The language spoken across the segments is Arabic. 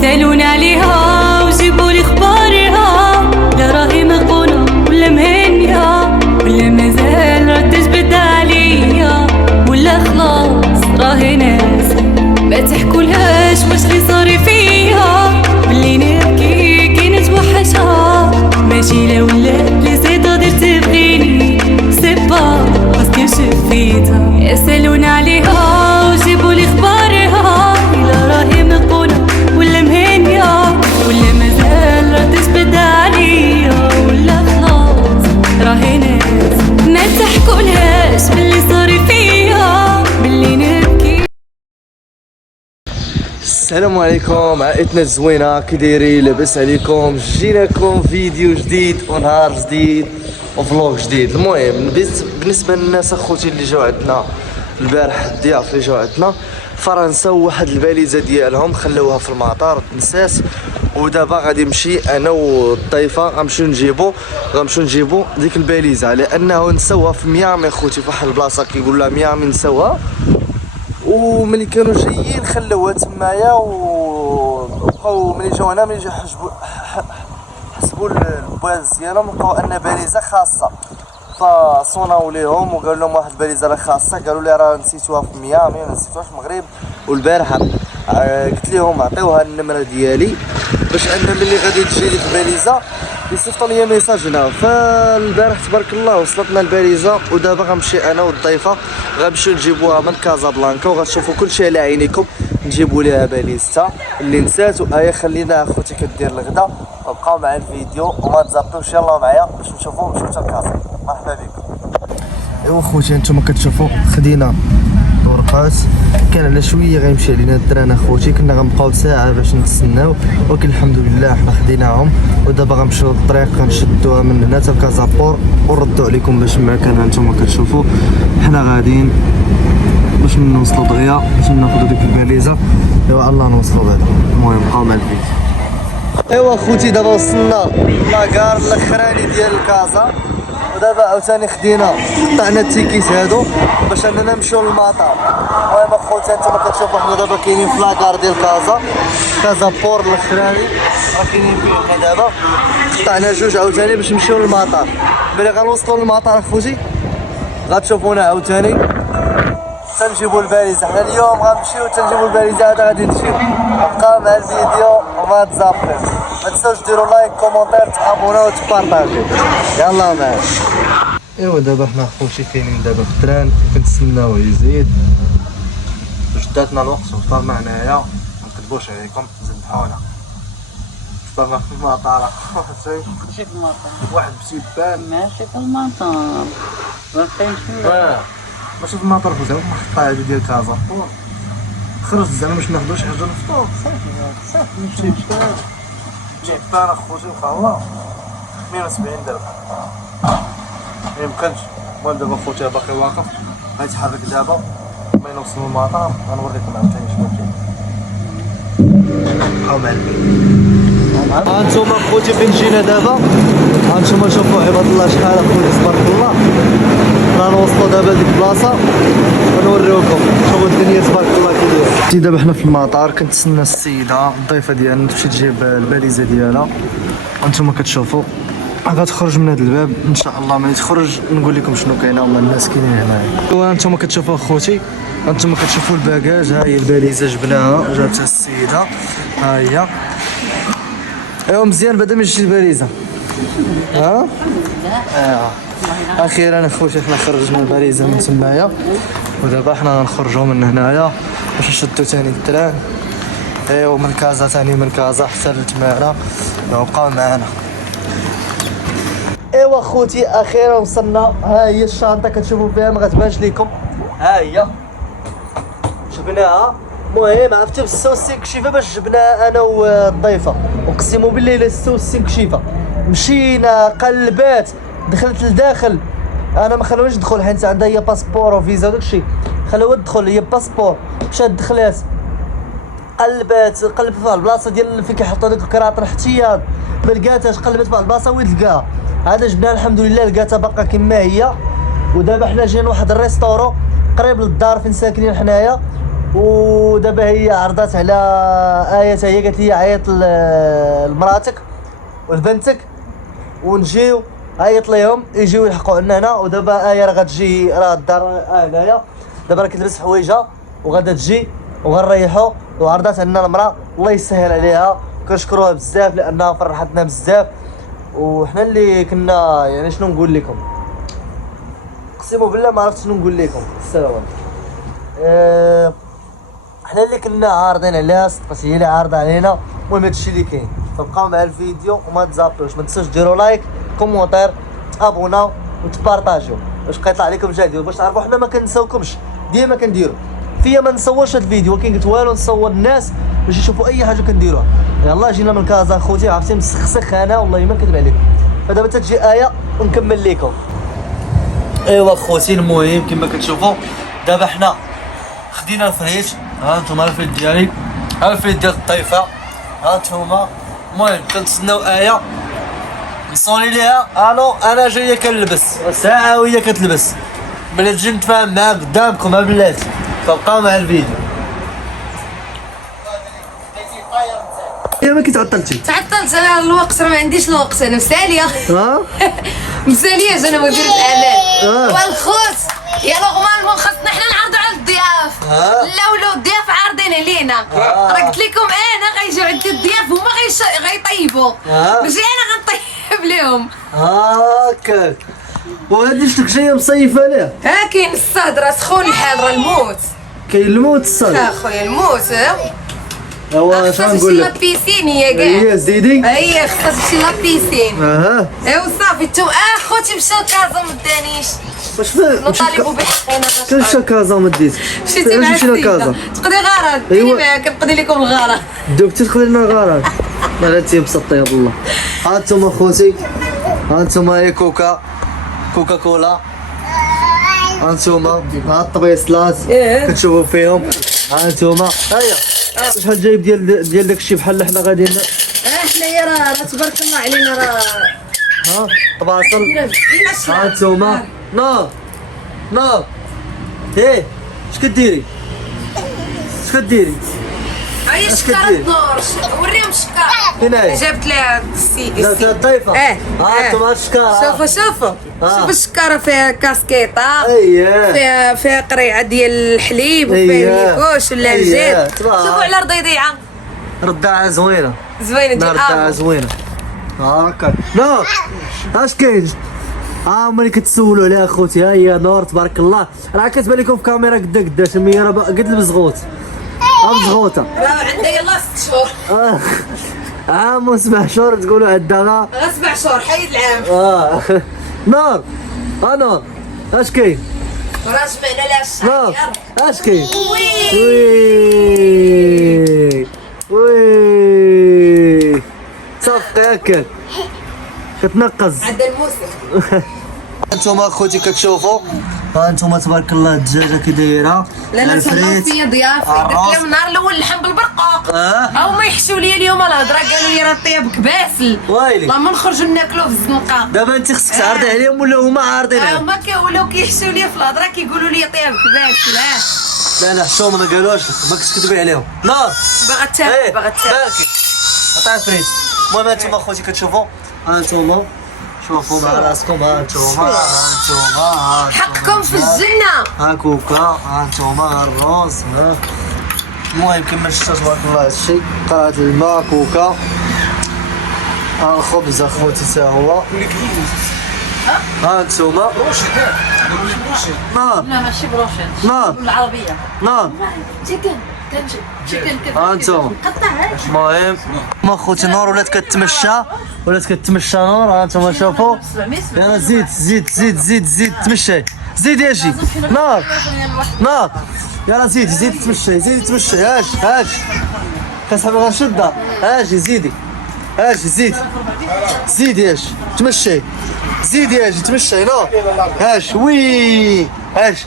سالونا عليها وجيبوا لي اخبارها، لا راهي مغبونه ولا مهنيه ولا مازال ردت بدا عليا، ولا خلاص راهي ناسي ما تحكولهاش واش لي صار فيا، بلي نبكي كي نتوحشها ماشي لا ولا لي زيدا درت تبغيني سي با باسكو شفيتها. يسالونا عليها وجيبوا لي اخبارها، لا راهي مغبونه ولا مهنيه ولا مازال ردت بدا عليا، ولا خلاص راهي ناس ما تحكولهاش باللي صار فيا، باللي نبكي. السلام عليكم عائلتنا الزوينه، كي دايرين؟ لاباس عليكم؟ جيناكم فيديو جديد ونهار جديد وفلوق جديد. المهم بالنسبه للناس اخوتي اللي جاو عندنا البارح، الضياف اللي جاو عندنا فرنسا، وواحد الباليزه ديالهم خلوها في المطار تنسات، ودابا غادي نمشي انا والضيفه غنمشيو نجيبو ديك الباليزه، لانه نساوها في ميامي اخوتي، في واحد البلاصه كيقول لها ميامي نساوها، وملي كانوا جايين خلوها تمايا، وبقاو ملي جاو هنا ملي جا حسبوا البواز ديالهم لقاو ان باليزه خاصه، فصوناو ليهم وقالوا لهم واحد الباليزه راه خاصه، قالوا لي راه نسيتوها في ميامي ولا نسيتوها في المغرب. والبارحه قلت لهم عطيوها النمره ديالي باش ان ملي غادي تجي لك الباليزه يصيفطوا لي ميساج هنا. فالبارح تبارك الله وصلتنا الباليزه، ودابا غنمشي انا والضيفه غنمشيو نجيبوها من كازابلانكا، وغتشوفوا كلشي على عينيكم، نجيبوا ليها باليزتها اللي نسات. وهي خلينا اخوتي كدير الغدا، وبقاو مع الفيديو وما تزابطوش، يلاه معايا باش نشوفوا حتى لكازا. مرحبا بكم. ايوا خوتي انتم كتشوفوا خدينا ورقات، كان على شويه غيمشي علينا الدران اخوتي، كنا غنبقاو ساعه باش نتسناو، ولكن الحمد لله حنا خديناهم، ودابا غنمشيو للطريق غنشدوها من هنا حتى كازابور ونردو عليكم باش المكان هانتوما كتشوفوا. حنا غاديين باش نوصلوا دغيا باش ناخذوا ديك الباليزه. ايوا الله نوصلوا بعدا. المهم بقاو مع الفيديو. ايوا خوتي دابا وصلنا لاكار الاخراني ديال كازا، ودابا عاوتاني خدينا قطعنا التيكيت هادو باش اننا نمشيو للمطار. المهم اخوتي انتما كتشوفوا حنا دابا كاينين في لاكار ديال كازا بور الاخراني، راه كاينين فيه حنا دابا قطعنا جوج عاوتاني باش نمشيو للمطار. ملي غنوصلوا للمطار اخوتي غتشوفونا عاوتاني تنجيبوا الباليزه. حنا اليوم غنمشيو تنجيبوا الباليزه، هذا غادي نمشيو. بقاو مع الفيديو وما تزابطوش، ما تنساوش ديروا لايك كومونتير تابوناو وتبارطاجيو. يلا معايا. ايوا دابا حنا خوتي كاينين دابا في التران كنتسناو يزيد، جداتنا الوقت وفطرنا هنايا، ما نكذبوش عليكم زنحونا فطرنا في المطار اخوتي. ماشي في المطار، واحد بسيبان ماشي في المطار، باقيين في ماشي في المطار خوتي، في المحطة هادي ديال كازا خرجت زعما باش ناخدو شي حاجة نفطرو. صافي ماشي بان جيت بان اخوتي وخا 170 درهم ميمكنش. المهم دابا خوتي باقي واقف غيتحرك دابا، ملي نوصلو للمطار غنوريكم عاوتاني شنو كاين. بقاو مع الفيديو. هانتوما خوتي فين جينا دابا، هانتوما شوفوا عباد الله شحال اخوتي تبارك الله. رانا وصلوا دابا لديك البلاصه ونوريوكم شوفوا الدنيا تبارك الله كي دايره. دابا حنا في المطار كنتسنى السيده الضيفه ديالنا تمشي تجيب الباليزه ديالها، هانتوما كتشوفوا غتخرج من هذا الباب ان شاء الله. ملي تخرج نقول لكم شنو كاينه وما الناس كاينين هنايا. وانتم كتشوفوا اخوتي، انتم كتشوفوا الباكاج، ها هي الباليزه جبناها جابتها السيده، ها هي. ايوا مزيان بعدا ما جبتي الباليزه ها. اخيرا اخوتي حنا خرجنا الباليزه من تمايا، ودابا حنا غنخرجوا من هنايا باش نشدو ثاني التران. ايوا من كازا ثاني، من كازا حتى لتمارا. بقاو معنا. ايوا خوتي اخيرا وصلنا، ها هي الشانطه كتشوفوا فيها ما غتبانش لكم، ها هي جبناها. المهم عرفتي ب 5 كشيفه باش جبناها انا والضيفه، اقسم بالله الا 5 كشيفه. مشينا قلبات دخلت لداخل، انا ما خلونيش ندخل حيت عندها هي باسبور وفيزا وداكشي، خلوها تدخل هي باسبور. مشات دخلات قلبت في البلاصه ديال فين كيحطوا ديك الكراط الاحتياط، ما لقاتهاش. قلبت في البلاصه وين تلقاها، هذا جبناها الحمد لله لقاتها باقا كما هي. ودابا حنا جايين لواحد الريستورو قريب للدار فين ساكنين حنايا، ودابا هي عرضات على آية، هي قالت لي عيط لمراتك ولبنتك ونجيو، عيط ليهم يجيو يلحقوا عنا هنا. ودابا آية راه غتجي، راه الدار هنايا، دابا راه كتلبس حوايجها وغادا تجي وغنريحوا. وعرضات عندنا المراه، الله يسهل عليها، كنشكروها بزاف لانها فرحتنا بزاف. وحنا اللي كنا يعني شنو نقول لكم، اقسم بالله ما عرفت شنو نقول لكم. السلام عليكم. حنا اللي كنا عارضين عليها، صدقت هي اللي عارضه علينا. المهم هادشي اللي كاين، فبقاو مع الفيديو وما تزابيوش، ما تنسوش ديروا لايك، كومونتير، تابوناو وتبارطاجيو باش بقى يطلع لكم جديد، باش تعرفوا حنا ما كنساوكمش، ديما كنديرو فيا ما نصورش هاد الفيديو، ولكن قلت والو نصور الناس باش يشوفوا اي حاجه كنديروها. يلاه جينا من كازا خوتي، عرفتي مسخسخ انا والله ما نكذب عليكم. فدابا تتجي آية ونكمل لكم. ايوا خوتي، المهم كما كتشوفوا دابا حنا خدينا الفريج، ها انتم الفريج ديالي، ها الفريج ديال الطيفه، ها انتوما. المهم كنتسناو آية نصوني ليها. الو انا جايه كنلبس ساعه وهي كتلبس، ملي تجي نتفاهم معاها قدامكم ها بلاتي، فبقاو مع الفيديو. يا ما كتعطلتي؟ تعطلت انا الوقت، راه ما عنديش الوقت، انا مساليه. ها مساليه انا مديرة الاعمال. والخوت يا نورمالمون خاصنا حنا نعرضوا على الضياف. لا ولا الضياف عارضين علينا. راه قلت لكم انا غيجيو عندي الضياف هما غيطيبوا، ماشي انا غنطيب لهم. هاكاك. وهادي شتك جايه مصيفه ليه؟ ها كاين الصاد، راه سخون الحال، راه الموت. كاين الموت الصاد. اخويا الموت. ايوا شنو نقول لك؟ لابيسين هي كاع. هي زيدي. هي خصها تمشي لابيسين. اها. ايوا صافي انتم خوتي مشاو كازا ما دانيش. واش فين؟ نطالبوا بحقنا. كنمشي كازا ما ديت. مشيتي مع مشينا كازا. تقضي غرض، ديري معاك كنقضي لكم الغرض. دوكتي تقضي لنا الغرض. لا انت مبسطه يا الله. ها انتم خوتي، ها انتم هي كوكا كولا، ها انتم ها الطبيصلات كتشوفوا فيهم، ها انتم هيا. شحال جايب ديال داكشي بحال اللي حنا غاديين. حنايا راه تبارك الله علينا، راه ها طباصل. ها انتوما نار ايه. اش كديري؟ هي شكارة نور، وريهم الشكارة. هنايا جابت لها السيدي. لا الضيفه. ها انتوما الشكاره. شوفوا الشكارة فيها كاسكيطة، فيها قريعة ديال الحليب، وفيها الكوش ولا الجيد. شوفوا على رضيضيعة، رداعه زوينه ديال رداعه زوينه. هاكا نور. اش كاين؟ ملي كتسولوا عليها اخوتي، ها هي نور تبارك الله، راه كتبان لكم في كاميرا قداش هي، راه قد المزغوط مزغوطه. راه عندها يلاه 6 شهور. عام و7 شهور تقولوا عندها غير 7 شهور، حيد العام. نار. نور اش كاين؟ راه جمعنا لها نور الشهر. اش كاين؟ وي صافي هكاك كتنقز. عندها الموسم. انتم اخوتي كتشوفوا، ها انتم تبارك الله الدجاجه كي دايره. لا صلاو فيا ضيافي، درت لهم النهار الاول اللحم بالبرقوق. هما يحشوا لي اليوم الهضره، قالوا لي راه طيابك باسل. ويلي لما نخرجوا ناكلوا في الزنقه. دابا انت خصك تعرضي عليهم ولا هما عارضين عليهم؟ هما ولاو كيحشوا لي في الهضره، كيقولوا لي طيابك باسل. لا حشوم ما قالوش ما كتكذبي عليهم. نار باغا تاكل باغا تاكل. عطاها فريز. المهم انتم اخوتي كتشوفوا، ها انتم شوفوا مع راسكم، ها انتم حقكم في الجنه. ها كوكا، ها انتم الروز. ها المهم كما شفتوا تبارك الله هادشي، قاعة الماء كوكا، ها الخبز اخوتي تا هو، ها انتم نار لا ماشي بروشيت، نار بالعربية. نار. ها انتم المهم ما خوتي نور ولات كتمشى نور. ها انتم شوفوا، يلا زيد تمشي، زيد يا شي نار يلا زيد تمشي. هاش كسحب غنشدها. هاجي زيدي، زيد ياش تمشي، زيد ياش تمشي نور. هاش وي هاش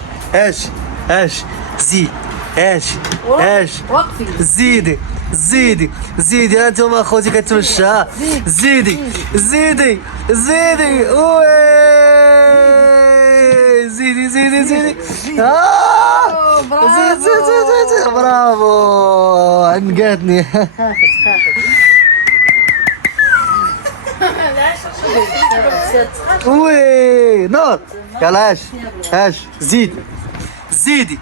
زيد زيدي انتم اخوتي كتمشى. زيدي وي زيدي زيدي زيدي زيد زيد زيد زيد برافو عنقاتني وي نور يلا اش زيد زيدي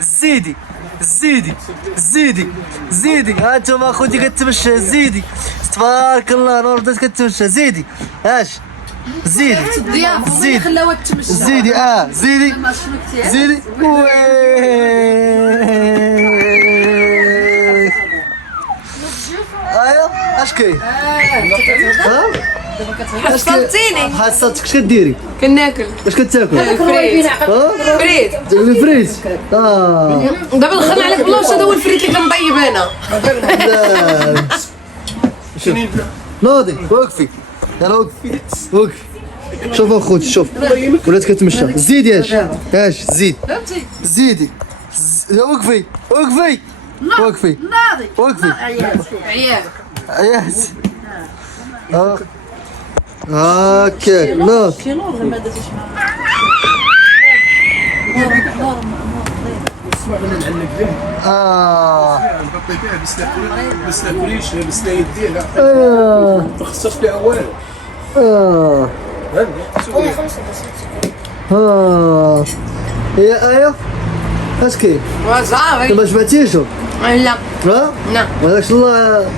زيدي زيدي زيدي زيدي هانتوما اخوتي كتمشى زيدي تبارك الله نور بدات كتمشى زيدي اش زيدي زيدي زيدي زيدي زيدي وي ايوا اش كاين حصلتيني حصلتك اش كديري كناكل اش كتاكل الفريت فريت تاكل الفريت دابا دخلنا عليك بلاصه هذا هو الفريت اللي كنطيب انا شوف ناضي وقفي يلا وقفي وقفي شوف اخوتي شوف ولات كتمشى زيدي اش زيد زيدي وقفي وقفي وقفي وقفي عيال ياس اوكي ناض بس كريش بس يديها تخصص في اوان يا ايوه اش كاين؟ وصافي ما شبعتيشو؟ لا ها؟ لا وهذاك الله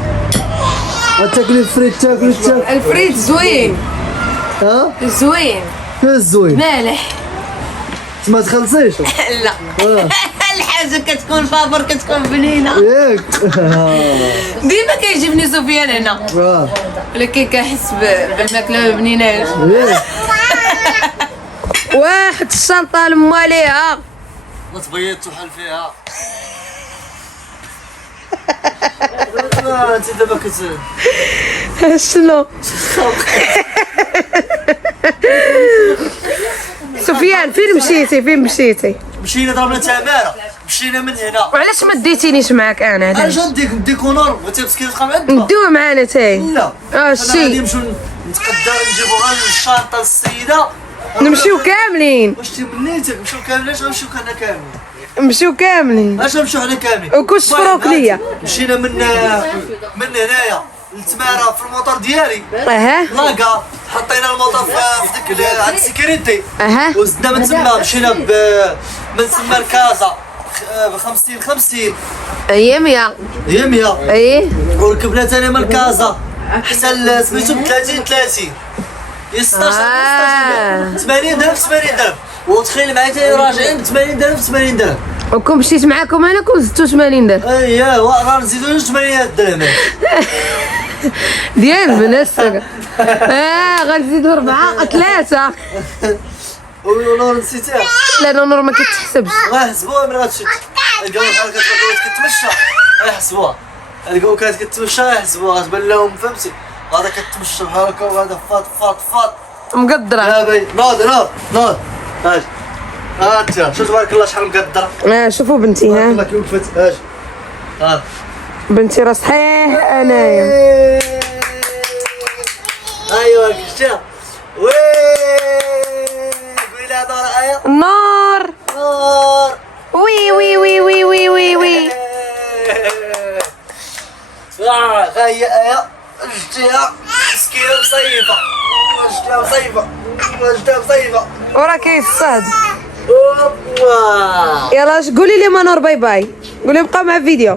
تاكلي الفريت تاكلي الفريت زوين ها؟ زوين الزوين مالح ما تخلصيشو؟ لا الحاجه كتكون فابور كتكون بنينه ياك ديما كيعجبني سفيان هنا ولكن كنحس بالماكله ما بنيناش ياك واحد الشنطه لما ليها ما تبيض تحل فيها انت دابا شنو سفيان فين مشيتي مشينا ضربنا تماره مشينا من هنا وعلاش ما ديتينيش معاك انا علاش نديك ونور بغيتي مسكين تبقى معاك ندوي معانا تاي لا شتي غادي نمشيو نتقدر نجيبو غير الشنطه للسيده نمشيو كاملين واش تمنيتك نمشيو كاملين اش غنمشيو حنا كاملين نمشيو كاملين اش غنمشيو حنا كاملين وكلش فروك ليا مشينا من هنايا للتماره في الموطور ديالي لاكا حطينا الموطور في ديك عند السيكوريتي وزدنا من تما مشينا من تما لكازا ب 50 هي 100 ايه وركبنا ثاني من كازا حتى سميتو ب 30 يا 16 80 درهم وتخيل معايا ثاني راجعين ب 80 درهم وكون مشيت معاكم انا كون زدتو 80 درهم اييه راه نزيدو 8 درهم ديال بنفسك غنزيدو 4 3 ونور نسيتيها لا نور ما كتحسبش غنحسبوها من غتشد القهوه بحال كتمشى غيحسبوها القهوه كانت كتمشى غيحسبوها غتبان لهم فهمتي هذا كتمشى بحال هكا وهذا فاط مقدره لا باي ناض هاج انت شوف تبارك الله شحال مقدره شوفوا بنتي ها الله كي وقفت هاج بنتي راه صحيح انايا ايوا شفتيها وي قولي لها نور ايا نور وي وي وي وي وي وي وي ها هي ايا شفتيها مسكينه مصيفه وراه كيصطاد اوبا يلا قولي لي منور باي باي قولي بقى مع الفيديو